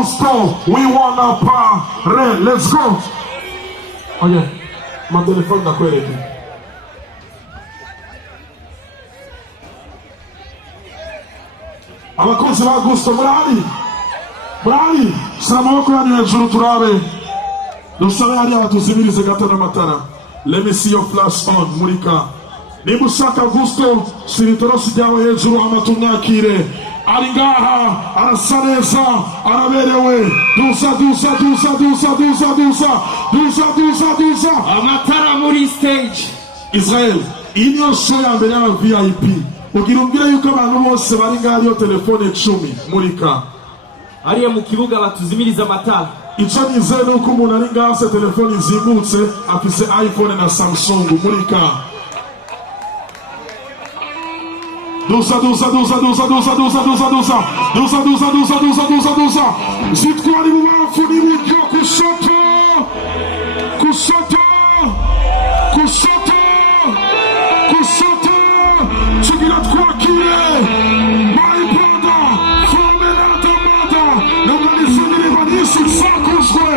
Gusto, we wanna party. Let's go. Oh yeah, ma telefono da quelli. Abakozi ba Gusto Bravi, siamo qui nel giorno turare. Non sabe hariya batuzimirize gato n'amatara. Let me see your flash on, Murika. Niba ushaka Gusto, shira itoroshi ryawe hejuru amatumwakire. Ari ngaha, arasa neza, araberewe. Dusa. Amatara muri stage. Israel, iyi niyo show ya mbere y'aba VIP. Ugira umbwira yuko abantu bose bari ngaha ariyo telefone 10, Murika. Hariya mu kibuga batuzimiriza amatara. Icyo nizeye ni uko umuntu ari ngaha se telefone zimutse afise iPhone na Samsung, Murika. Dusa. Zitwari bubafu n'iburyo kushoto. Tugira twakire. My brother from another mother. N'abanizimiriba n'isakuzwe.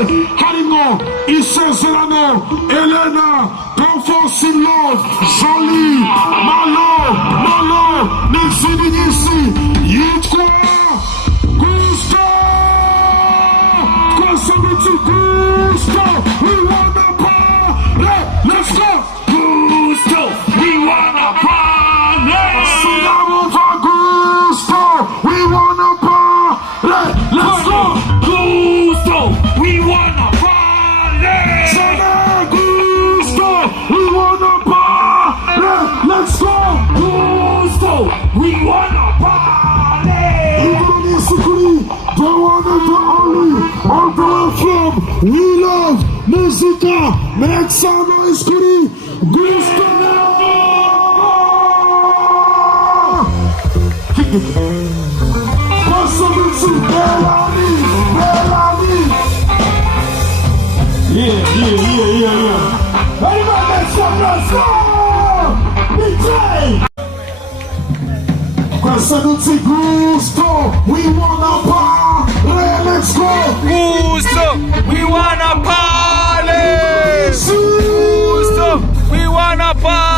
Harimo isezerano. Elena, don't force in love. Jolie, Malo. N'izindi yitwa Gusto. Gusto. We wanna party. Let's go. Gusto, we wanna party. Gusto, we wanna party. Let's go. Gusto, we wanna party. Gusto, we wanna party. Let's go. Gusto, we wanna party. The one and the only, all the way from We Love Musica, make some noise, Gusto. Yeah. Everybody make some noise. Gusto, we wanna party. Let's go. Gusto, we wanna party. Gusto, we wanna party.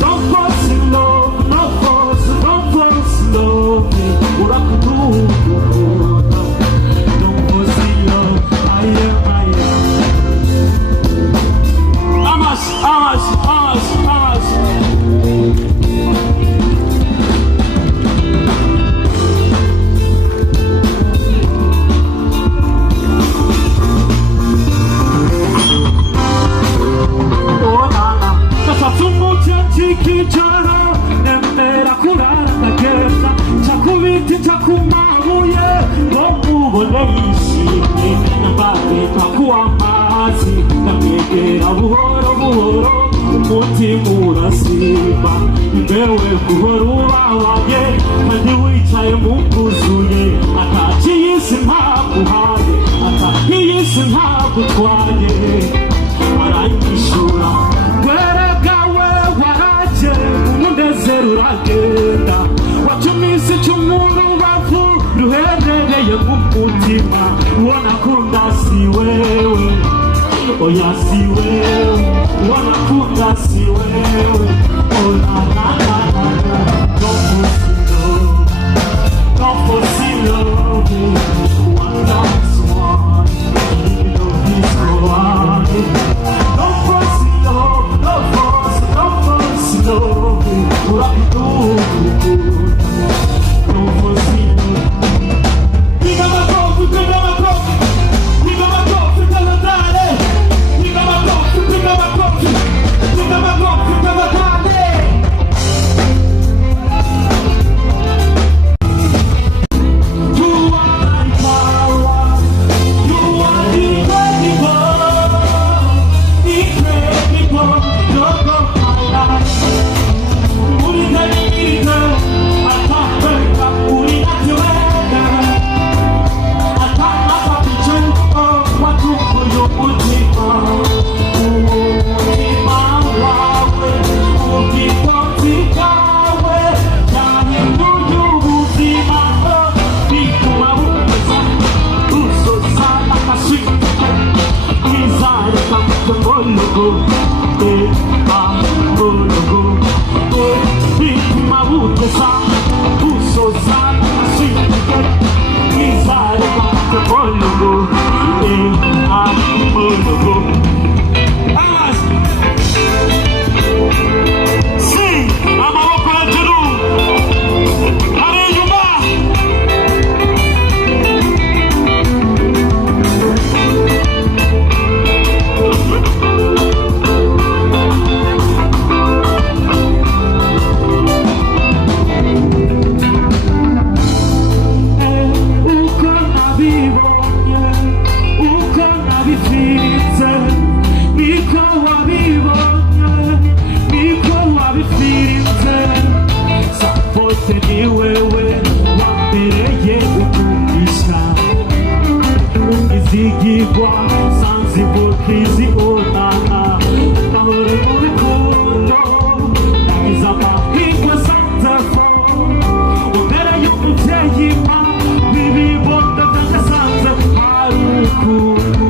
Don't force in love, no force. mubone yishimye mbareka kuwa amazi ndamwegera buhoro buhoro umutima urasimba imbewe buhoro ubabaye kandi wicaye mukuzuye atakiyisi ntaguhaye atakiyisi ntagutwaye aranyishura weragawe waraje umunezero uragenda watumisi cy'umuntu bavu ruherereye mu mutima wanakunda si wewe oya si wewe wanakunda si wewe oh na na na na don't foresee love one loves one love is one don't foresee love don't foresee love what you do don't foresee love we got my coffee we got my coffee we got my coffee we got my darling we got my coffee we got my coffee we got my coffee we got my darling you are my power you are incredible love of my life uri ndarira atapeka uri natuwega atapaka bicho watuko yomutima umutima wawe ubitotikawe yahinduye ubuzima bituma bumeza usosana akashika izareka mutembologo amologo bituma bumeza usosana akashika izareka mutembologo amologo Sing, amaboko hejuru ari inyuma uko nabibonye uko nabifiritse niko wabibonye niko wabifiritse sapote ni wewe wambereye ukumisha izigirwa Zanzibar kizibonana mahoro mu rukundo nagize amahirwe Santafo umbere y'umubyeyi ma bibibondo byangasanze hari ukuntu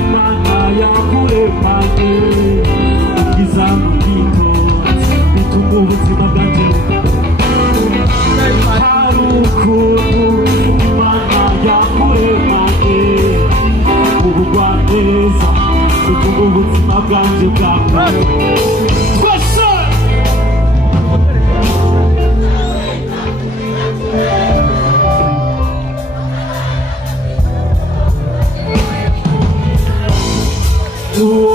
Imana yakuremanye ugiza ubwitonzi bituma ubuzima bwanjye hari ukuntu Imana yakuremanye ubugwaneza bituma ubuzima bwanjye bwawe twese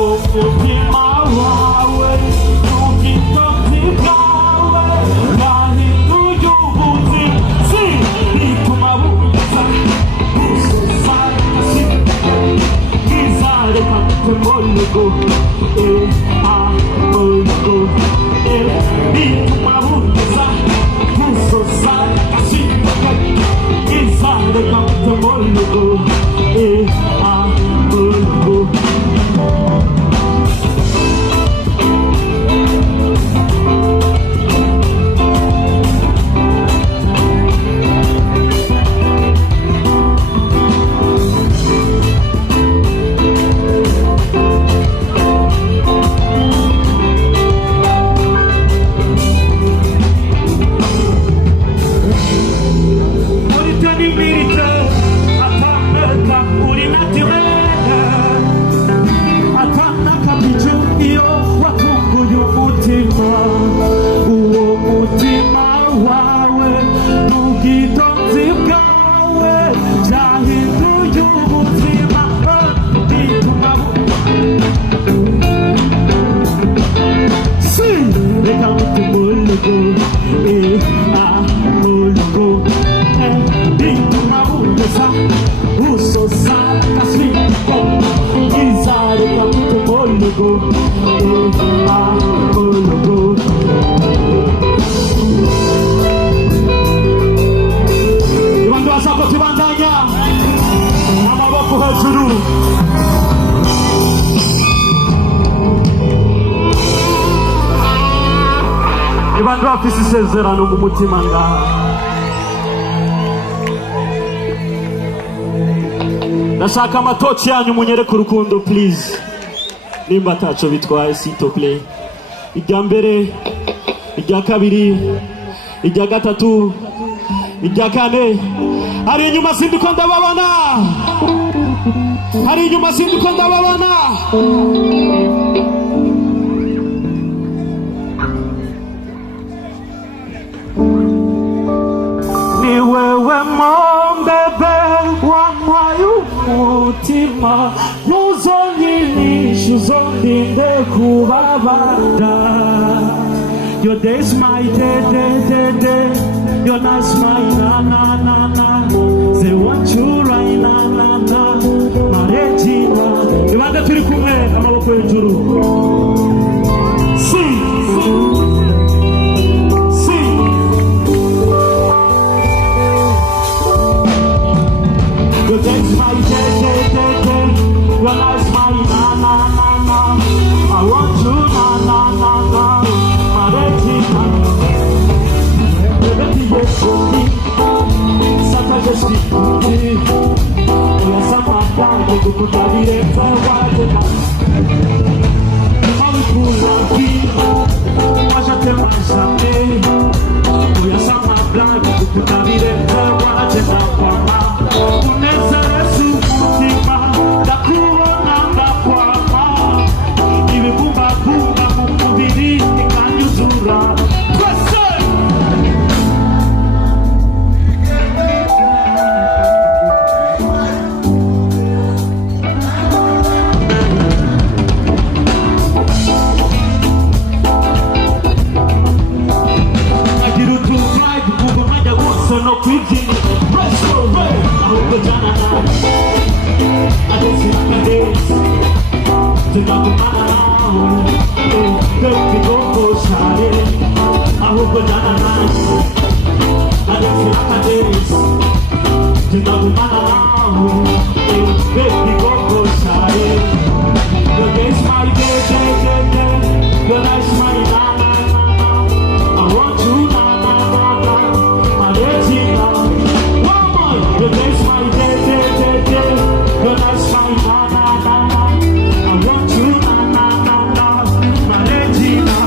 umutima wawe ubwitonzi bwawe yahinduye ubuzima si bituma bumeza usosana izareka mutembologo amologo bituma bumeza usosana izareka mutembologo amologo Moloko, bituma bumeza bantu bafise isezerano mu mutima ngaha. Ndashaka amatoci yanyu munyereke urukundo please. Nimba ataco bitwaye s'il te plaît. Irya mbere, irya kabiri, irya gatatu, irya kane. Hari inyuma sindiko ndababona. Hari inyuma sindiko ndababona. Ni wewe mbebe wampaye umutima, ntuzonyinishe uzondinde kubabara. Your day's my day. Your night's my na. They want you right na. Marejina. Ibanda turi kumwe amaboko hejuru. Sing. Your day's my day. Your night's my na. I want you na. Marejina. Santa Jessie, oya sama tango kukutavire tawaje. Malikula kipo, wajate masame. Oya sama tango kukutavire tawaje na kwama. Unezere sukutima, dakuona ndakwama. Iwe bumba mumubiri, ikanyuzura. No quitting, rest for rain. I hope the Jana, I don't see my days. To knock the man out, don't go for shine. I hope the Jana, I don't see my days. To knock the man out, don't go for shine. Your day's my day. Your night's my na. I want you na. Your day's my day. Your night's my na. I want you na. My Regina.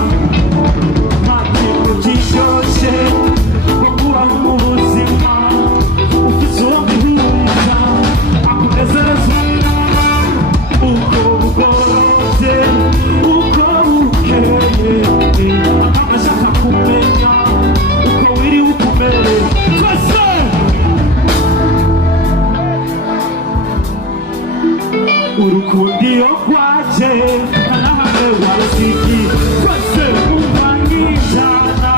Mati kuchikoshe, wakua mubuzima. Ufiso mihuriza, akunezera zina. Uko ugoroze, uko ukeye. Amashaka kumenya, uko wiri ukumere. Urukundio kwaje anahamwe warasiki kwese umvangijana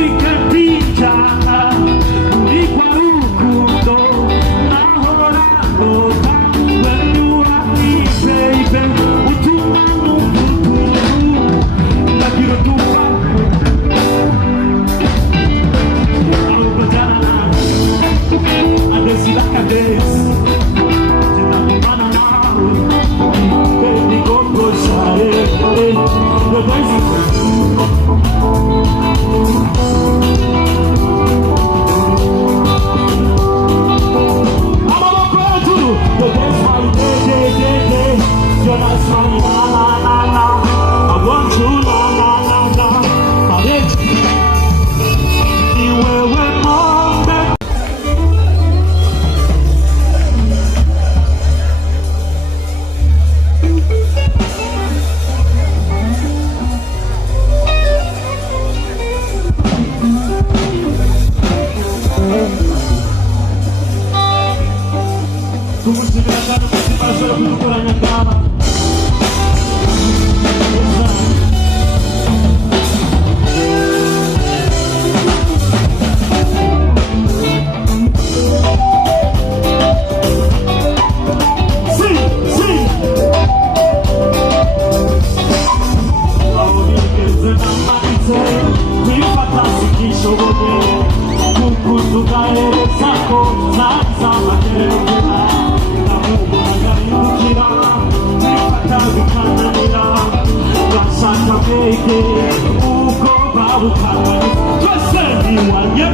ikatijana urikwa rukundo nahora ndoka when you have me baby utuma n'umukundu ndagira dufa ahubwo jana adesida kadesi baby, go shine. Your day's my day. Your night's my na. I want you na. ukangana twese niwanye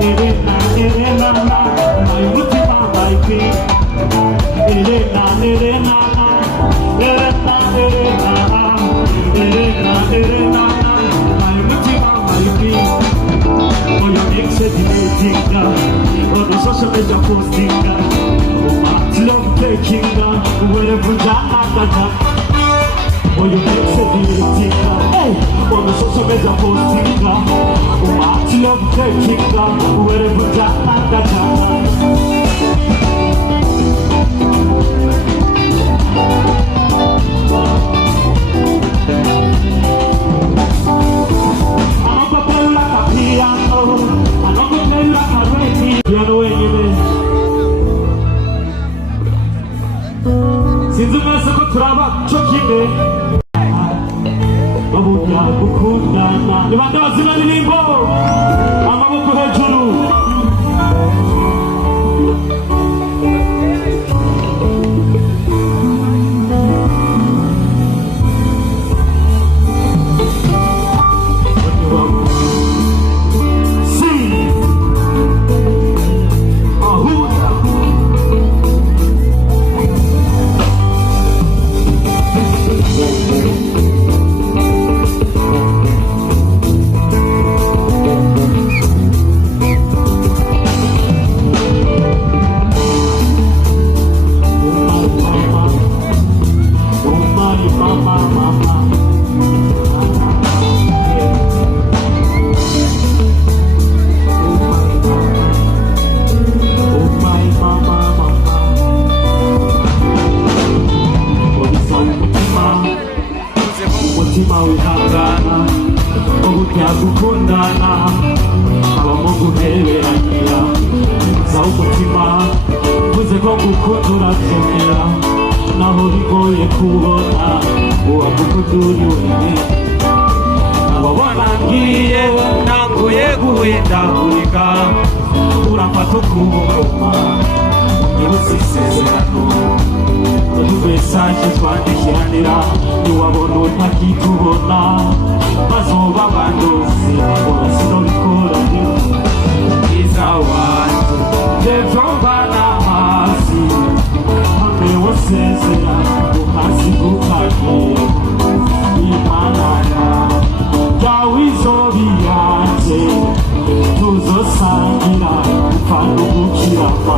Elena, my Mutima, my queen. Elena, my Mutima, my queen. Oh, your ex said you dating on the social media posting oh, my love taking wherever that. Oh, you make say dating hey, on the social media posting oh, my love taking wherever that. I'm gonna play like a piano, I'm gonna play like a reggae. Piano wenyine sinzi mwese ko turaba cyo kimwe babunya gukundana nibande bazina ririmbo amaboko hejuru gukundana abamo guheberanira za umutima uvuze ko gukunda urabyemera naho bigoye kubona uwagukunda wenyine ababona ngiye nanguye guhindagurika urafata ukuboko nibuze isezerano muri mesaje twandikiranira niwabona utakitubona bazoba bandozi urasino bikoranye iza wanjye ndevyombana hasi hamwe wosezera uhasi gukagiye imana yawe izoba iyanjye tuzosangira upfa no gukirama